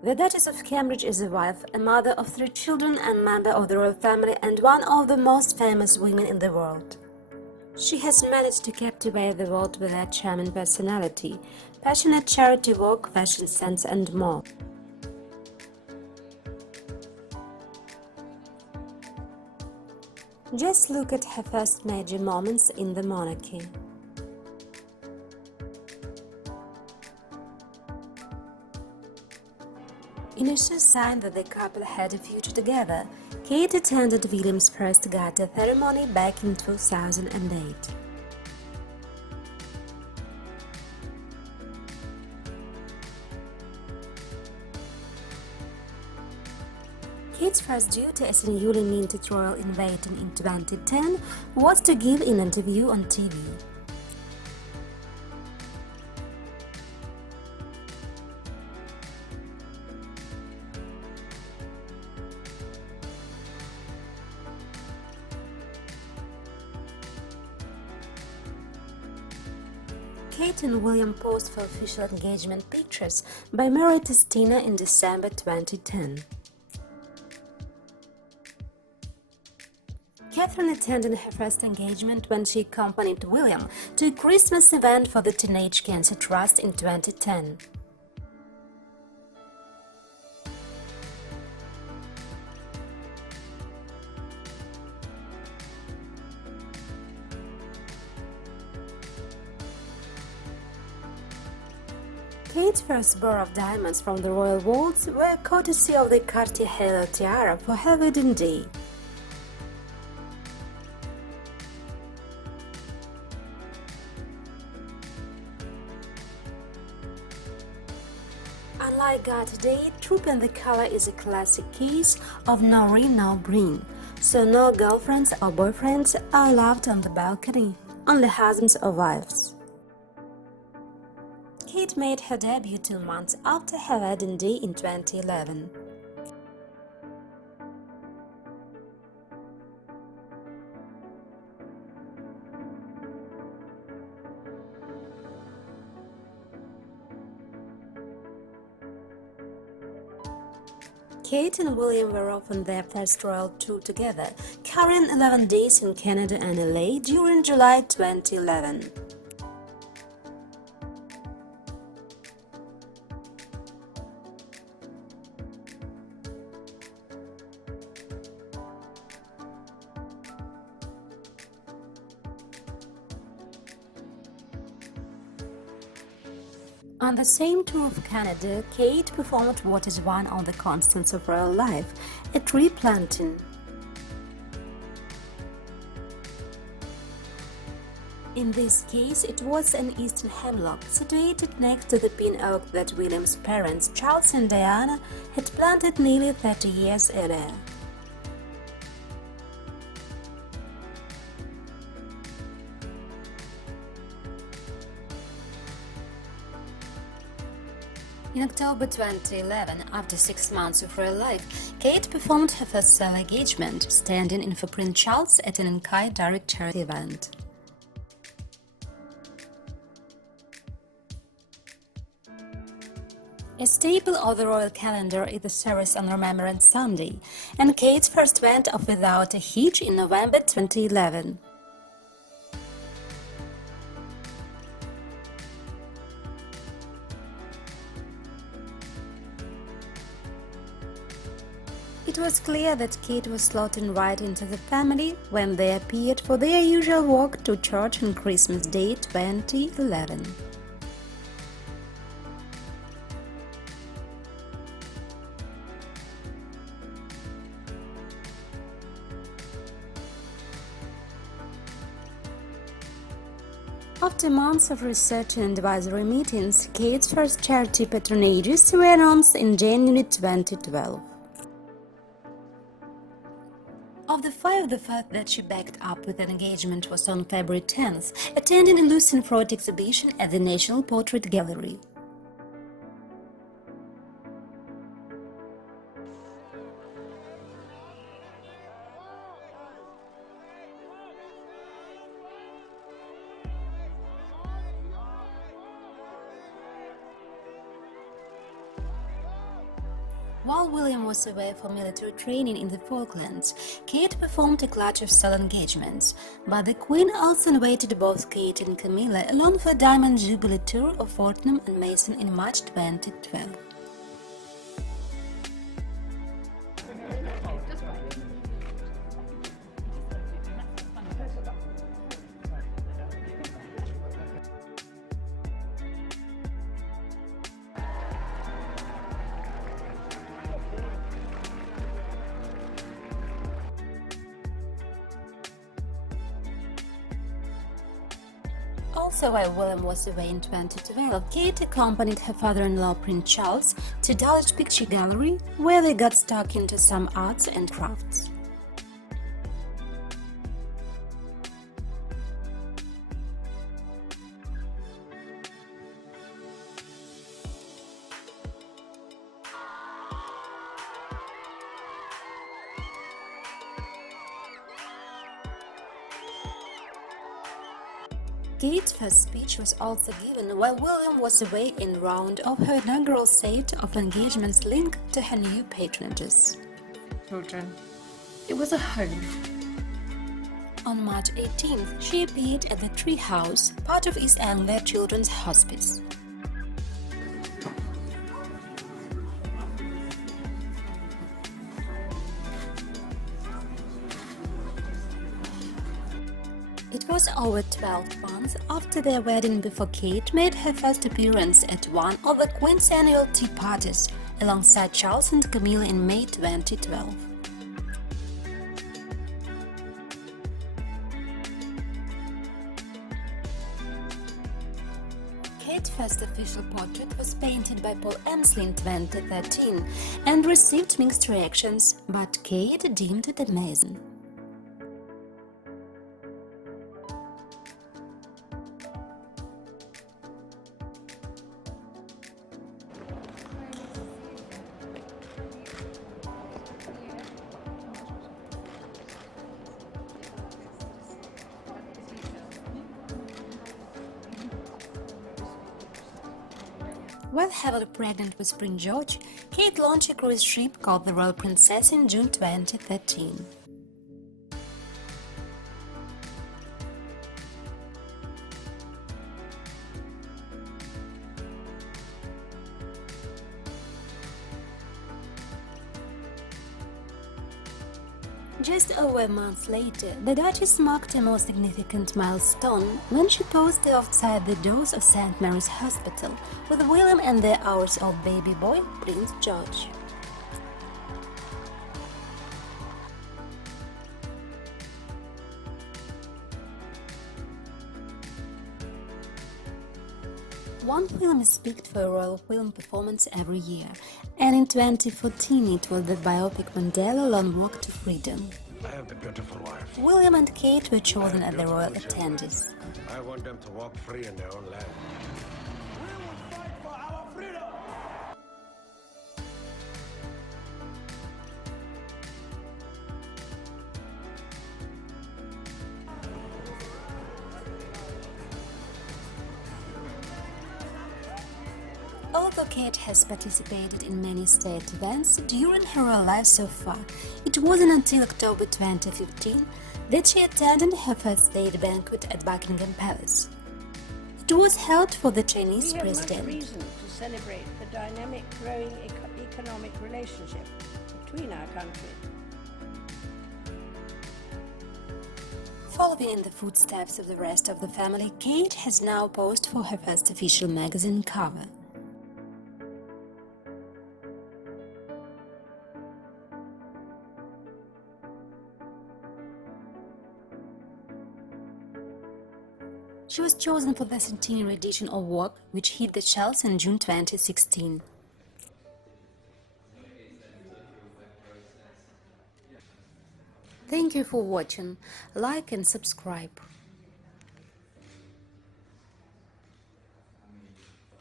The Duchess of Cambridge is a wife, a mother of 3 children and member of the royal family and one of the most famous women in the world. She has managed to captivate the world with her charming personality, passionate charity work, fashion sense and more. Just look at her first major moments in the monarchy. Initial sign that the couple had a future together, Kate attended William's first garter ceremony back in 2008. Kate's first duty as a newly minted royal in waiting in 2010 was to give an interview on TV. Kate and William posed for official engagement pictures by married Tina in December 2010. Catherine attended her first engagement when she accompanied William to a Christmas event for the Teenage Cancer Trust in 2010. Kate's first bar of diamonds from the royal vaults were courtesy of the Cartier Halo tiara for her wedding day. Unlike Garter Day, Troop and the color is a classic case of no ring, no bring, so no girlfriends or boyfriends are allowed on the balcony, only husbands or wives. Kate made her debut 2 months after her wedding day in 2011. Kate and William were off on their first royal tour together, carrying 11 days in Canada and LA during July 2011. On the same tour of Canada, Kate performed what is one of the constants of royal life, a tree planting. In this case, it was an eastern hemlock, situated next to the pin oak that William's parents, Charles and Diana, had planted nearly 30 years earlier. In October 2011, after 6 months of royal life, Kate performed her first solo engagement, standing in for Prince Charles at an Enkai direct charity event. A staple of the royal calendar is the service on Remembrance Sunday, and Kate first went off without a hitch in November 2011. It was clear that Kate was slotting right into the family when they appeared for their usual walk to church on Christmas Day 2011. After months of research and advisory meetings, Kate's first charity patronages were announced in January 2012. Of the 5, the first that she backed up with an engagement was on February 10th, attending a Lucien Freud exhibition at the National Portrait Gallery. While William was away for military training in the Falklands, Kate performed a clutch of solo engagements, but the Queen also invited both Kate and Camilla along for a Diamond Jubilee tour of Fortnum and Mason in March 2012. Also, while William was away in 2012, Kate accompanied her father-in-law Prince Charles to Dulwich Picture Gallery, where they got stuck into some arts and crafts. Kate's first speech was also given while William was away in round of her inaugural set of engagements linked to her new patronages. Children, it was a home. On March 18th, she appeared at the Tree House, part of East Anglia Children's Hospice. It was over 12 months after their wedding before Kate made her first appearance at one of the Queen's annual tea parties alongside Charles and Camilla in May 2012. Kate's first official portrait was painted by Paul Emsley in 2013 and received mixed reactions, but Kate deemed it amazing. While heavily pregnant with Prince George, Kate launched a cruise ship called the Royal Princess in June 2013. Just over a month later, the Duchess marked a more significant milestone when she posed outside the doors of St. Mary's Hospital with William and their hours-old baby boy, Prince George. One film is picked for a royal film performance every year, and in 2014 it was the biopic Mandela Long Walk to Freedom. I have a beautiful wife. William and Kate were chosen as the royal attendees. I want them to walk free in their own land. We will fight for our freedom! Although Kate has participated in many state events during her royal life so far, it wasn't until October 2015 that she attended her first state banquet at Buckingham Palace. It was held for the Chinese president. We have much reason to celebrate the dynamic, growing economic relationship between our countries. Following in the footsteps of the rest of the family, Kate has now posed for her first official magazine cover. She was chosen for the centenary edition of Vogue, which hit the shelves in June 2016. Thank you for watching. Like and subscribe.